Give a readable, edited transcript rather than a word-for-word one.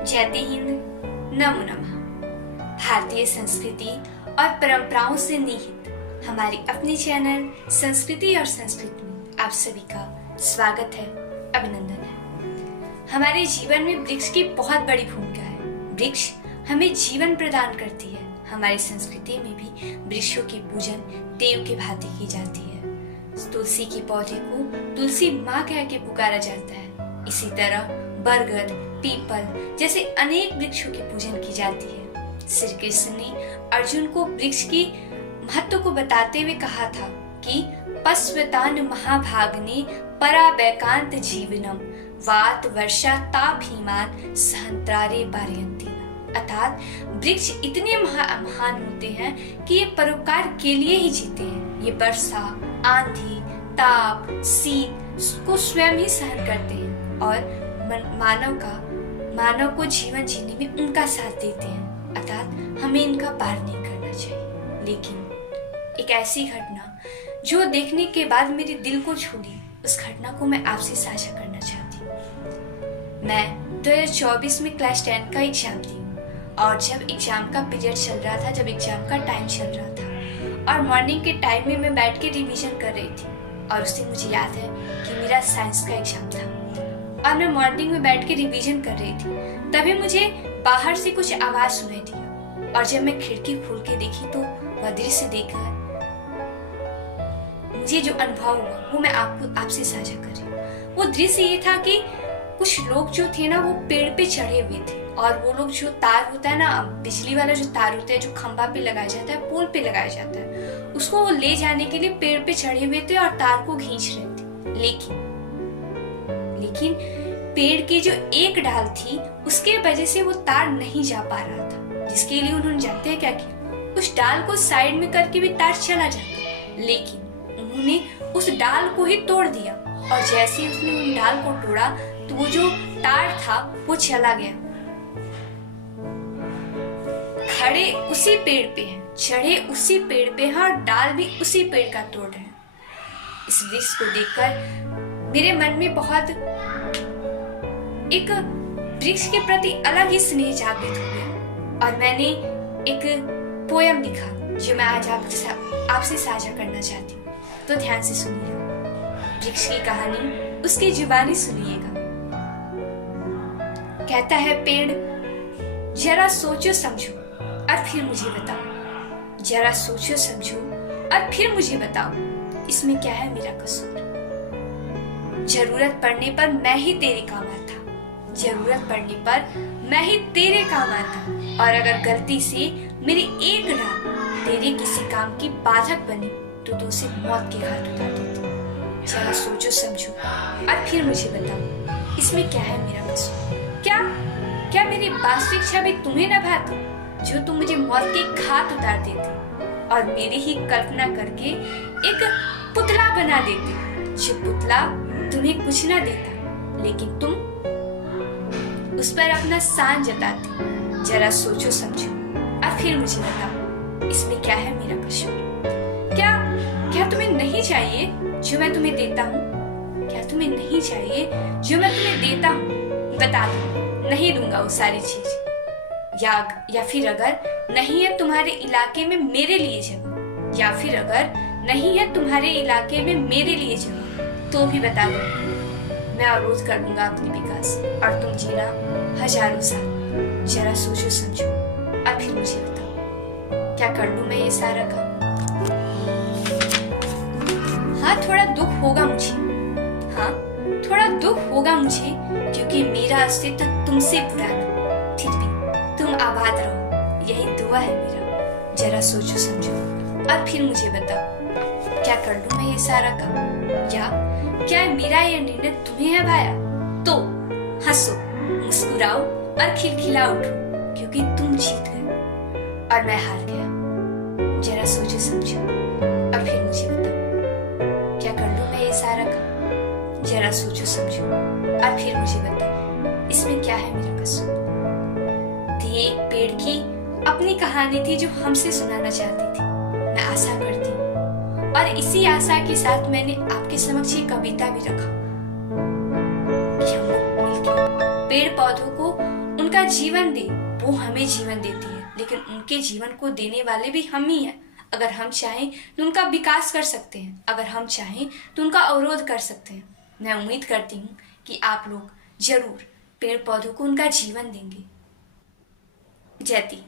जय हिंद, नमो नमः। भारतीय संस्कृति और परंपराओं से निहित हमारी अपनी चैनल संस्कृति और संस्कृति में आप सभी का स्वागत है, अभिनंदन है। हमारे जीवन में वृक्ष की बहुत बड़ी भूमिका है। वृक्ष हमें जीवन प्रदान करती है। हमारी संस्कृति में भी वृक्षों की पूजन देव की भांति की जाती है। तुलसी के पौधे को तुलसी माँ कह के पुकारा जाता है। इसी तरह बरगद, पीपल जैसे अनेक वृक्षों की पूजन की जाती है। श्री कृष्ण ने अर्जुन को वृक्ष की महत्व को बताते हुए कहा था कि पस्वतान महाभागने पराबैकांत जीवनम वात वर्षा ताभीमान सहंत्रारे बारयंती। अर्थात वृक्ष इतने महान होते हैं कि ये परोपकार के लिए ही जीते हैं। ये वर्षा, आंधी, ताप, शीत को स्वयं ही सहन करते हैं और मानव को जीवन जीने में उनका साथ देते हैं। अर्थात हमें इनका पार नहीं करना चाहिए। लेकिन एक ऐसी घटना जो देखने के बाद मेरे दिल को छू ली, उस घटना को मैं आपसे साझा करना चाहती हूँ। मैं 2024 में क्लास 10 का एग्जाम दी और जब एग्जाम का पीरियड चल रहा था, जब एग्जाम का टाइम चल रहा था और मॉर्निंग के टाइम में मैं बैठ के रिवीजन कर रही थी और उस दिन मुझे याद है कि मेरा साइंस का एग्जाम था और मैं मॉर्निंग में बैठ के रिवीजन कर रही थी। तभी मुझे बाहर से कुछ आवाज सुनाई दी और जब मैं खिड़की खोल के देखी तो वह दृश्य देखकर मुझे जो अनुभव हुआ वो मैं आपसे साझा कर रही हूँ। वो दृश्य ये था कि कुछ लोग जो थे ना, वो पेड़ पे चढ़े हुए थे और वो लोग जो तार होता है ना, बिजली वाला जो तार होता है जो खंभा पे लगाया जाता है, पोल पे लगाया जाता है, उसको वो ले जाने के लिए पेड़ पे चढ़े हुए थे और तार को खींच रहे थे। लेकिन पेड़ की जो एक डाल थी उसके वजह से वो तार नहीं जा पा रहा था, जिसके लिए उन्होंने जानते हैं क्या किया, उस डाल को साइड में करके भी तार चला जाता। लेकिन उन्होंने उस डाल को ही तोड़ दिया और जैसे उसने उन डाल को तोड़ा तो वो जो तार था वो चला गया। खड़े उसी पेड़ पे हैं, चढ़े उसी पेड़ पे हैं और डाल भी उसी पेड़ का तोड़ रहे हैं। इस दृश्य को देखकर मेरे मन में बहुत एक वृक्ष के प्रति अलग ही स्नेह जागृत हो गया और मैंने एक पोयम लिखा जो मैं आज आपसे साझा करना चाहती हूँ। तो ध्यान से सुनिएगा। वृक्ष की कहानी उसकी जुबानी सुनिएगा। कहता है पेड़, जरा सोचो समझो और फिर मुझे बताओ। जरा सोचो समझो और फिर मुझे बताओ, इसमें क्या है मेरा कसूर। जरूरत पड़ने पर मैं ही तेरे काम आता, जरूरत पड़ने पर मैं ही तेरे काम आता और अगर गलती से मेरी एक डाल तेरे किसी काम की बाधक बनी तो उसे मौत के घाट उतार देती। जरा सोचो समझो और फिर मुझे बताओ, इसमें क्या है मेरा कसूर। क्या मेरी वास्तविक छवि तुम्हें न भाती जो तुम मुझे मौत के घाट उतार देती और मेरी ही कल्पना करके एक पुतला बना देती, जो पुतला तुम्हें कुछ ना देता लेकिन तुम उस पर अपना शान जताती। जरा सोचो समझो और फिर मुझे बताओ, इसमें क्या है मेरा कसूर। क्या तुम्हें नहीं चाहिए जो मैं तुम्हें देता हूँ? क्या तुम्हें नहीं चाहिए जो मैं तुम्हें देता हूँ? बता दो, नहीं दूंगा वो सारी चीज। या फिर अगर नहीं है तुम्हारे इलाके में मेरे लिए जगह, या फिर अगर नहीं है तुम्हारे इलाके में मेरे लिए जगह, तो भी बता दो, मैं अवरोध कर दूंगा अपनी विकास और तुम जीना हजारों साल। जरा सोचो समझो और फिर मुझे बताओ, क्या कर लूं मैं ये सारा काम? हाँ, थोड़ा दुख होगा मुझे, हाँ थोड़ा दुख होगा मुझे, क्योंकि मेरा अस्तित्व तुमसे पुराना। फिर भी तुम आबाद रहो, यही दुआ है मेरा। जरा सोचो समझो और फिर मुझे बताओ, क्या कर लूं मैं ये सारा काम? क्या मेरा ये निर्णय तुम्हें है भाया? तो हंसो, मुस्कुराओ और खिलखिला उठो, क्योंकि तुम जीत गए और मैं हार गया। जरा सोचो समझो और फिर मुझे बताओ, क्या कर लूं मैं ये सारा काम? जरा सोचो समझो और फिर मुझे बताओ, इसमें क्या है मेरा कसूर। ये एक पेड़ की अपनी कहानी थी जो हमसे सुनाना चाहती थी। मैं आशा करती हूँ और इसी आशा के साथ मैंने आपके समक्ष ये कविता भी रखा कि हम लोग मिलकर पेड़ पौधों को उनका जीवन दे, वो हमें जीवन देती है, लेकिन उनके जीवन को देने वाले भी हम ही हैं। अगर हम चाहें तो उनका विकास कर सकते हैं, अगर हम चाहें तो उनका अवरोध कर सकते हैं। मैं उम्मीद करती हूँ कि आप लोग जरूर पेड़ पौधों को उनका जीवन देंगे। जयती।